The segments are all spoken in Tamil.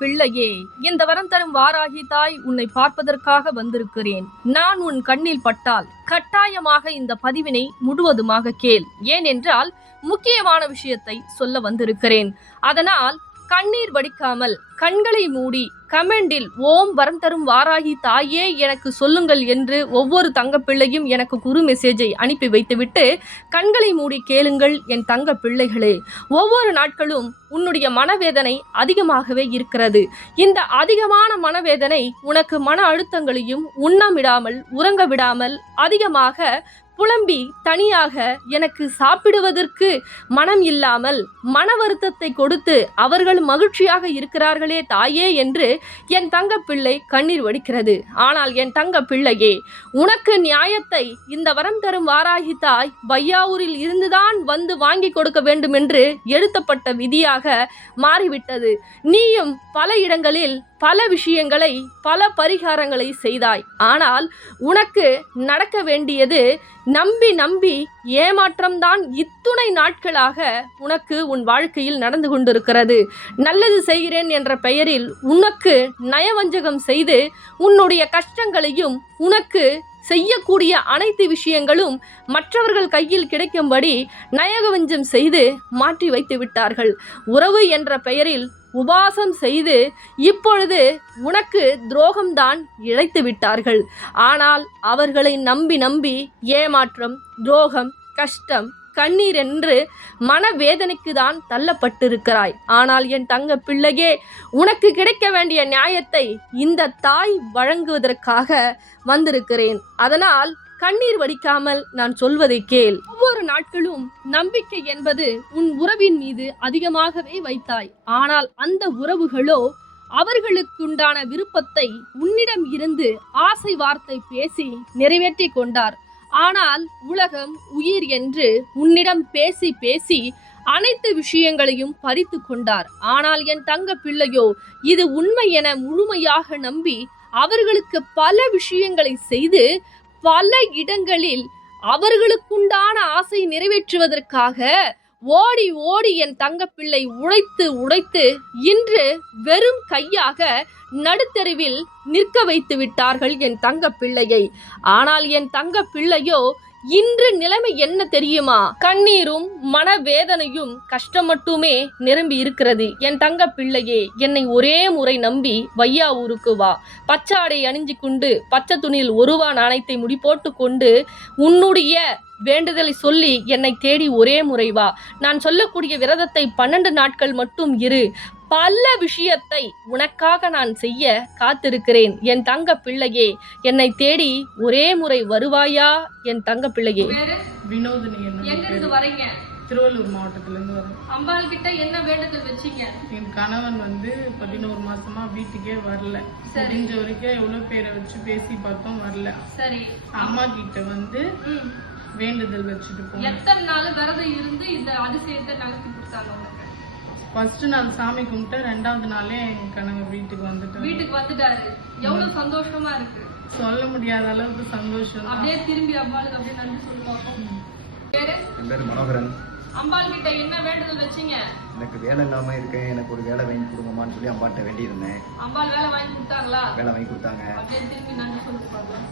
பிள்ளையே, இந்த வரம் தரும் வாராகி தாய் உன்னை பார்ப்பதற்காக வந்திருக்கிறேன். நான் உன் கண்ணில் பட்டால் கட்டாயமாக இந்த பதிவினை முழுவதுமாக கேள். ஏனென்றால் முக்கியமான விஷயத்தை சொல்ல வந்திருக்கிறேன். அதனால் கண்ணீர் வடிக்காமல் கண்களை மூடி கமெண்டில் ஓம் வரம் தரும் வாராகி தாயே எனக்கு சொல்லுங்கள் என்று ஒவ்வொரு தங்கப்பிள்ளையும் எனக்கு குறு மெசேஜை அனுப்பி வைத்துவிட்டு கண்களை மூடி கேளுங்கள் என் தங்க பிள்ளைகளே. ஒவ்வொரு நாட்களும் உன்னுடைய மனவேதனை அதிகமாகவே இருக்கிறது. இந்த அதிகமான மனவேதனை உனக்கு மன அழுத்தங்களையும் உண்ணமிடாமல் உறங்க விடாமல் அதிகமாக புலம்பி தனியாக எனக்கு சாப்பிடுவதற்கு மனம் இல்லாமல் மன வருத்தத்தை கொடுத்து அவர்கள் மகிழ்ச்சியாக இருக்கிறார்களே தாயே என்று என் தங்க பிள்ளை கண்ணீர் வடிக்கிறது. ஆனால் என் தங்க பிள்ளையே, உனக்கு நியாயத்தை இந்த வரம் தரும் வாராகி தாய் வையாவூரில் இருந்துதான் வந்து வாங்கி கொடுக்க வேண்டும் என்று எழுத்தப்பட்ட விதியாக மாறிவிட்டது. நீயும் பல இடங்களில் பல விஷயங்களை பல பரிகாரங்களை செய்தாய். ஆனால் உனக்கு நடக்க வேண்டியது நம்பி நம்பி ஏமாற்றம்தான் இத்துணை நாட்களாக உனக்கு உன் வாழ்க்கையில் நடந்து கொண்டிருக்கிறது. நல்லது செய்கிறேன் என்ற பெயரில் உனக்கு நயவஞ்சகம் செய்து உன்னுடைய கஷ்டங்களையும் உனக்கு செய்யக்கூடிய அனைத்து விஷயங்களும் மற்றவர்கள் கையில் கிடைக்கும்படி நயவஞ்சம் செய்து மாற்றி வைத்து விட்டார்கள். உறவு என்ற பெயரில் உபாசம் செய்து இப்பொழுது உனக்கு துரோகம்தான் இழைத்து விட்டார்கள். ஆனால் அவர்களை நம்பி நம்பி ஏமாற்றம், துரோகம், கஷ்டம், கண்ணீர் என்று மனவேதனைக்கு தான் தள்ளப்பட்டிருக்கிறாய். ஆனால் என் தங்க பிள்ளையே, உனக்கு கிடைக்க வேண்டிய நியாயத்தை இந்த தாய் வழங்குவதற்காக வந்திருக்கிறேன். அதனால் கண்ணீர் வடிக்காமல் நான் சொல்வதை கேள். ஒவ்வொரு நாட்களும் நம்பிக்கை என்பது உன் உறவின் மீது அதிகமாகவே வைத்தாய். ஆனால் அந்த உறவுகளோ அவர்களுக்குண்டான விருப்பத்தை உன்னிடம் இருந்து ஆசை வார்த்தை பேசி நிறைவேற்றி கொண்டார். ஆனால் உலகம் உயிர் என்று உன்னிடம் பேசி பேசி அனைத்து விஷயங்களையும் பறித்து கொண்டார். ஆனால் என் தங்க பிள்ளையோ இது உண்மை என முழுமையாக நம்பி அவர்களுக்கு பல விஷயங்களை செய்து பல இடங்களில் அவர்களுக்குண்டான ஆசை நிறைவேற்றுவதற்காக ஓடி ஓடி என் தங்கப்பிள்ளை உழைத்து உழைத்து இன்று வெறும் கையாக நடுத்தெருவில் நிற்க வைத்து விட்டார்கள் என் தங்க பிள்ளையை. ஆனால் என் தங்க பிள்ளையோ இன்று நிலைமை என்ன தெரியுமா? கண்ணீரும் மனவேதனையும் கஷ்டம் மட்டுமே நிரம்பி இருக்கிறது. என் தங்க பிள்ளையே, என்னை ஒரே முறை நம்பி வையாவூருக்கு வா. பச்சாடை அணிஞ்சு கொண்டு பச்சை துணியில் ஒருவா நாணயத்தை முடி போட்டு கொண்டு உன்னுடைய வேண்டுதலை சொல்லி என்னை தேடி ஒரே முறை வா. நான் சொல்லக்கூடிய விரதத்தை 12 நாட்கள் மட்டும் இரு. பல விஷயத்தை உனக்காக நான் செய்ய காத்திருக்கிறேன். என் தங்க பிள்ளையே, என்னை தேடி ஒரே முறை வருவாயா என் தங்க பிள்ளையே? வினோதினி. எங்கிருந்து வரீங்க? திருவள்ளூர் மாவட்டத்துல இருந்து வரேன். அம்பாள் கிட்ட என்ன வேண்டுதல் வச்சீங்க? என் கணவன் 11 மாசமா வீட்டுக்கே வரல. முடிஞ்ச வரைக்கும் எவ்வளவு பேரை வச்சு பேசி பார்த்தோம், வரல. சரி, அம்மா கிட்ட வேண்டுதல் வச்சுட்டு போனோம். எத்தனை நாள் விரதம் இருந்து இந்த அதிசயத்தை நடத்தி கொடுத்தாங்க? ஃபர்ஸ்ட் நாள் சாமி கும்பிட்டு 2வது நாளே என் கணவர் வீட்டுக்கு வந்துட்டாரு. எவ்வளவு சந்தோஷமா இருக்கு, சொல்ல முடியாத அளவுக்கு சந்தோஷம். அப்படியே திரும்பி அம்பாளுக்கு அப்படியே நன்றி சொல்லுவாங்க. என் பேரு மனோகரன். அம்பாள் கிட்ட என்ன வேண்டுதல் வச்சீங்க? எனக்கு வேலை இல்லாம இருக்கேன், எனக்கு ஒரு வேலை வாங்கி கொடுங்கம்மான்னு சொல்லி அம்பாட்ட வேண்டி இருந்தேன். அம்பாள் வேலை வாங்கி கொடுத்தாங்களா? வேலை வாங்கி கொடுத்தாங்க. அப்படியே திரும்பி நன்றி சொல்லுவாங்க.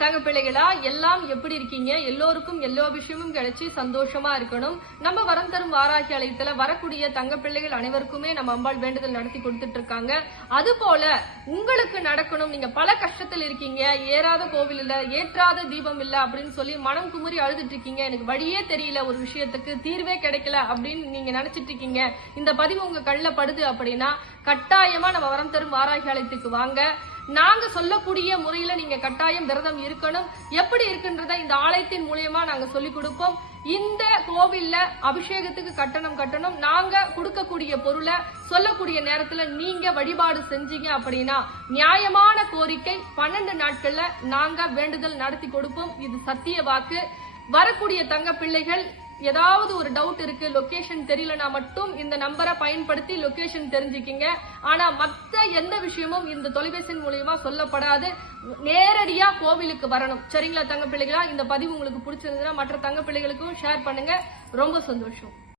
தங்க பிள்ளைகளா, எல்லாம் எப்படி இருக்கீங்க? எல்லோருக்கும் எல்லா விஷயமும் கிடைச்சி சந்தோஷமா இருக்கணும். நம்ம வரம் தரும் வாராகி ஆலயத்துல வரக்கூடிய தங்க பிள்ளைகள் அனைவருக்குமே நம்ம அம்பாள் வேண்டுதல் நடத்தி கொடுத்துட்டு இருக்காங்க. அது போல உங்களுக்கு நடக்கணும். நீங்க பல கஷ்டத்தில் இருக்கீங்க, ஏறாத கோவில் இல்ல, ஏற்றாத தீபம் இல்ல அப்படின்னு சொல்லி மனம் குமுறி அழுதுட்டு இருக்கீங்க. எனக்கு வழியே தெரியல, ஒரு விஷயத்துக்கு தீர்வே கிடைக்கல அப்படின்னு நீங்க நினைச்சிட்டு இருக்கீங்க. இந்த பதிவு உங்க கண்ணில் படுது அப்படின்னா கட்டாயமா நம்ம வரம் தரும் வாராகி ஆலயத்துக்கு வாங்க. நாங்க சொல்லக்கூடிய முறையில நீங்க கட்டாயம் விரதம் இருக்கணும். எப்படி இருக்குன்றத இந்த ஆலயத்தின் மூலியமா நாங்க சொல்லி கொடுப்போம். இந்த கோவில்ல அபிஷேகத்துக்கு கட்டணம். நாங்க கொடுக்கக்கூடிய பொருளை சொல்லக்கூடிய நேரத்துல நீங்க வழிபாடு செஞ்சீங்க அப்படின்னா நியாயமான கோரிக்கை 12 நாட்கள்ல நாங்க வேண்டுதல் நடத்தி கொடுப்போம். இது சத்திய வாக்கு. வரக்கூடிய தங்க பிள்ளைகள் ஏதாவது ஒரு டவுட் இருக்கு, லொகேஷன் தெரியலனா மட்டும் இந்த நம்பரை பயன்படுத்தி லொகேஷன் தெரிஞ்சுக்கிங்க. ஆனா மற்ற எந்த விஷயமும் இந்த தொலைபேசியின் மூலியமா சொல்லப்படாது. நேரடியா கோவிலுக்கு வரணும். சரிங்களா தங்க பிள்ளைகளா? இந்த பதிவு உங்களுக்கு பிடிச்சிருந்ததுன்னா மற்ற தங்க பிள்ளைகளுக்கும் ஷேர் பண்ணுங்க. ரொம்ப சந்தோஷம்.